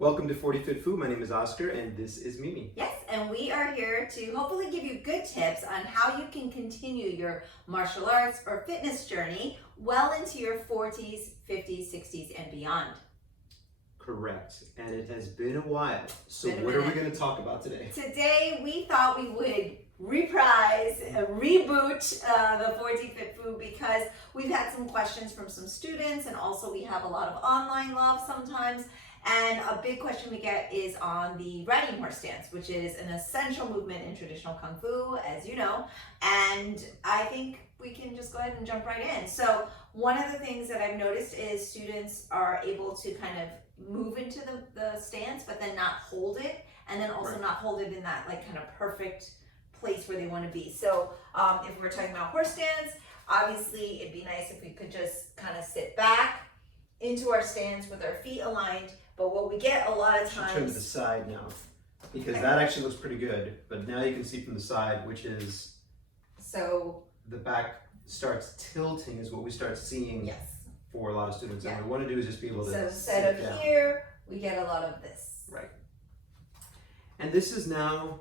Welcome to 40 Fit Food. My name is Oscar and this is Mimi. Yes, and we are here to hopefully give you good tips on how you can continue your martial arts or fitness journey well into your 40s, 50s, 60s, and beyond. Correct. And it has been a while. So Been a what are we minute. going to talk about today? Today, we thought we would reboot the 40 Fit Food because we've had some questions from some students, and also we have a lot of online love sometimes. And a big question we get is on the riding horse stance, which is an essential movement in traditional Kung Fu, as you know. And I think we can just go ahead and jump right in. So one of the things that I've noticed is students are able to kind of move into the stance, but then not hold it. And then also not hold it in that like kind of perfect place where they want to be. So if we're talking about horse stance, obviously it'd be nice if we could just kind of sit back into our stance with our feet aligned. But what we get a lot of times... Turn to the side now, because that actually looks pretty good. But now you can see from the side, which is... So... the back starts tilting is what we start seeing for a lot of students. And what we want to do is just be able to So instead of here, we get a lot of this. Right. And this is now,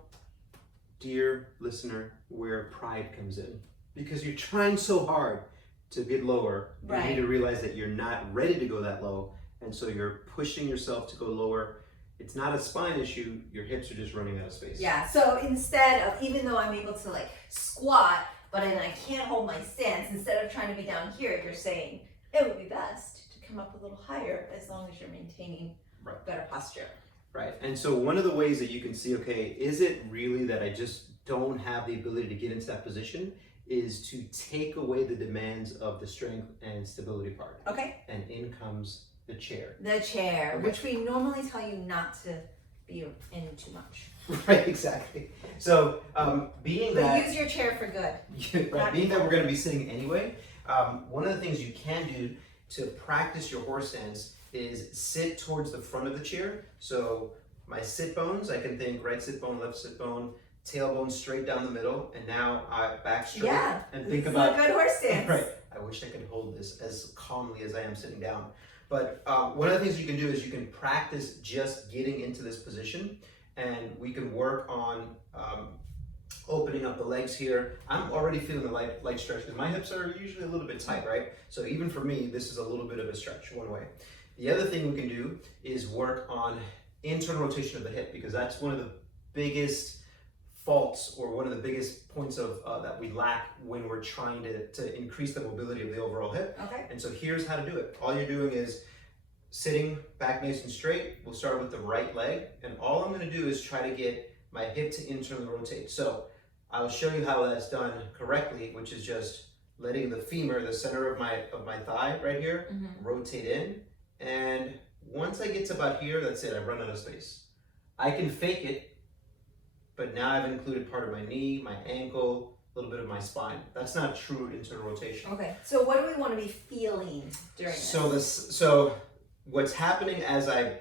dear listener, where pride comes in. Because you're trying so hard to get lower, you need to realize that you're not ready to go that low. And so you're pushing yourself to go lower. It's not a spine issue, your hips are just running out of space. Yeah, so instead of, even though I'm able to like squat, but then I can't hold my stance, instead of trying to be down here, you're saying it would be best to come up a little higher as long as you're maintaining better posture. Right, and so one of the ways that you can see, okay, is it really that I just don't have the ability to get into that position, is to take away the demands of the strength and stability part. Okay. And in comes the chair. The chair, which we normally tell you not to be in too much. Right, exactly. So being that... use your chair for good. Right, being that we're going to be sitting anyway, one of the things you can do to practice your horse stance is sit towards the front of the chair. So my sit bones, I can think right sit bone, left sit bone, tailbone straight down the middle, and now back straight. And think about a good horse stance. Right. I wish I could hold this as calmly as I am sitting down. But one of the things you can do is you can practice just getting into this position, and we can work on opening up the legs here. I'm already feeling the light stretch because my hips are usually a little bit tight, right? So even for me, this is a little bit of a stretch one way. The other thing we can do is work on internal rotation of the hip, because that's one of the biggest faults or one of the biggest points of that we lack when we're trying to increase the mobility of the overall hip. Okay. And so here's how to do it. All you're doing is sitting back nice and straight. We'll start with the right leg, and all I'm going to do is try to get my hip to internally rotate. So I'll show you how that's done correctly, which is just letting the femur, the center of my thigh right here, rotate in. And once I get to about here, that's it. I've run out of space. I can fake it, but now I've included part of my knee, my ankle, a little bit of my spine. That's not true internal rotation. Okay. So what do we want to be feeling during this? So what's happening as I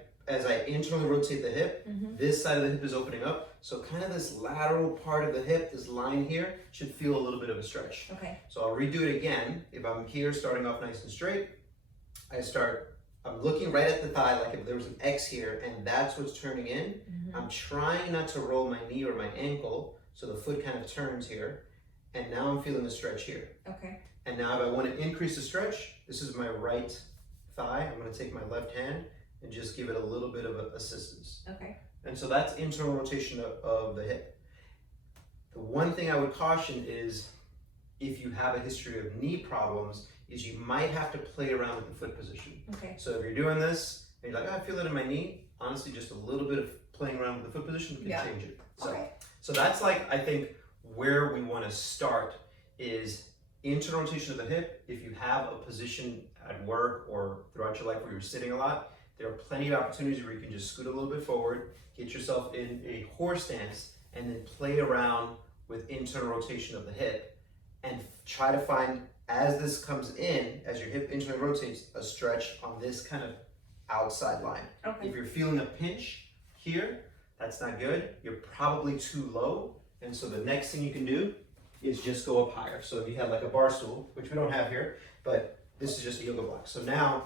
internally rotate the hip, this side of the hip is opening up. So kind of this lateral part of the hip, this line here, should feel a little bit of a stretch. Okay. So I'll redo it again. If I'm here starting off nice and straight, I'm looking right at the thigh like if there was an X here, and that's what's turning in. I'm trying not to roll my knee or my ankle, so the foot kind of turns here. And now I'm feeling the stretch here. Okay. And now if I want to increase the stretch, this is my right thigh. I'm going to take my left hand and just give it a little bit of assistance. Okay. And so that's internal rotation of the hip. The one thing I would caution is if you have a history of knee problems, is you might have to play around with the foot position. Okay. So if you're doing this and you're like, oh, I feel it in my knee, honestly, just a little bit of playing around with the foot position can change it. So that's like, I think, where we want to start is internal rotation of the hip. If you have a position at work or throughout your life where you're sitting a lot, there are plenty of opportunities where you can just scoot a little bit forward, get yourself in a horse stance, and then play around with internal rotation of the hip and try to find, as this comes in, as your hip internally rotates, a stretch on this kind of outside line. Okay. If you're feeling a pinch here, that's not good. You're probably too low. And so the next thing you can do is just go up higher. So if you have like a bar stool, which we don't have here, but this is just a yoga block. So now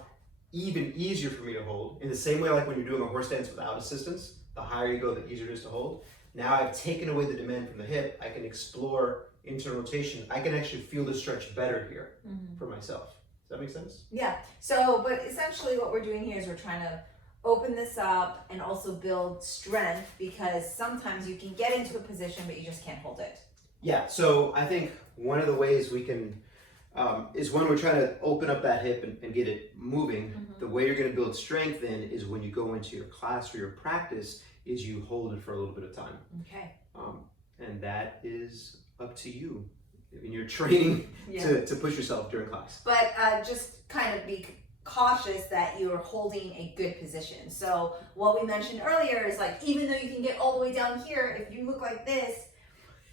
even easier for me to hold. In the same way, like when you're doing a horse stance without assistance, the higher you go, the easier it is to hold. Now I've taken away the demand from the hip. I can explore internal rotation. I can actually feel the stretch better here for myself. Does that make sense? Yeah. So, but essentially what we're doing here is we're trying to open this up and also build strength, because sometimes you can get into a position but you just can't hold it. Yeah, so I think one of the ways we can is when we're trying to open up that hip and get it moving. The way you're going to build strength then is when you go into your class or your practice is you hold it for a little bit of time. Okay. And that is up to you in your training to push yourself during class. But just kind of be cautious that you're holding a good position. So what we mentioned earlier is like, even though you can get all the way down here, if you look like this,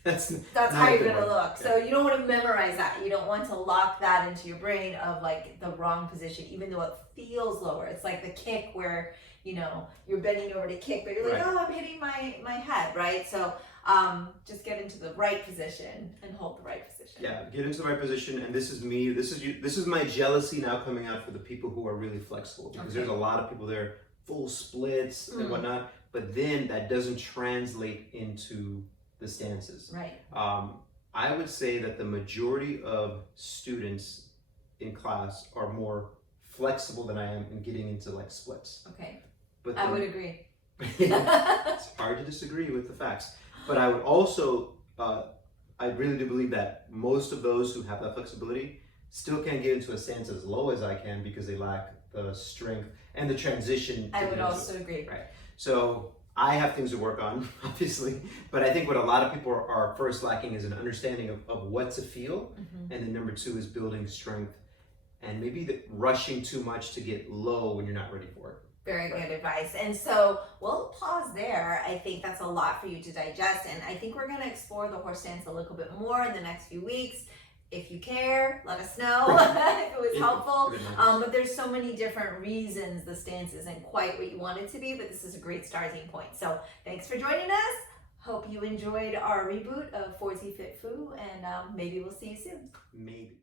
that's how you're gonna look. So you don't want to memorize that. You don't want to lock that into your brain of like the wrong position, even though it feels lower. It's like the kick where, you know, you're bending over to kick, but you're like, oh, I'm hitting my head, right? So just get into the right position and hold the right position. Yeah, get into the right position. And this is me. This is my jealousy now coming out for the people who are really flexible, because there's a lot of people there, full splits and whatnot, but then that doesn't translate into the stances. Right. I would say that the majority of students in class are more flexible than I am in getting into like splits. Okay. But I would agree. It's hard to disagree with the facts. But I would also, I really do believe that most of those who have that flexibility still can't get into a stance as low as I can because they lack the strength and the transition. I would also agree. Right. So I have things to work on, obviously, but I think what a lot of people are first lacking is an understanding of what to feel, and then number two is building strength, and maybe rushing too much to get low when you're not ready for it. Very good advice. And so we'll pause there. I think that's a lot for you to digest, and I think we're going to explore the horse stance a little bit more in the next few weeks. If you care, let us know if it was helpful. But there's so many different reasons the stance isn't quite what you want it to be, but this is a great starting point. So thanks for joining us. Hope you enjoyed our reboot of 4Z Fit Foo, and maybe we'll see you soon. Maybe.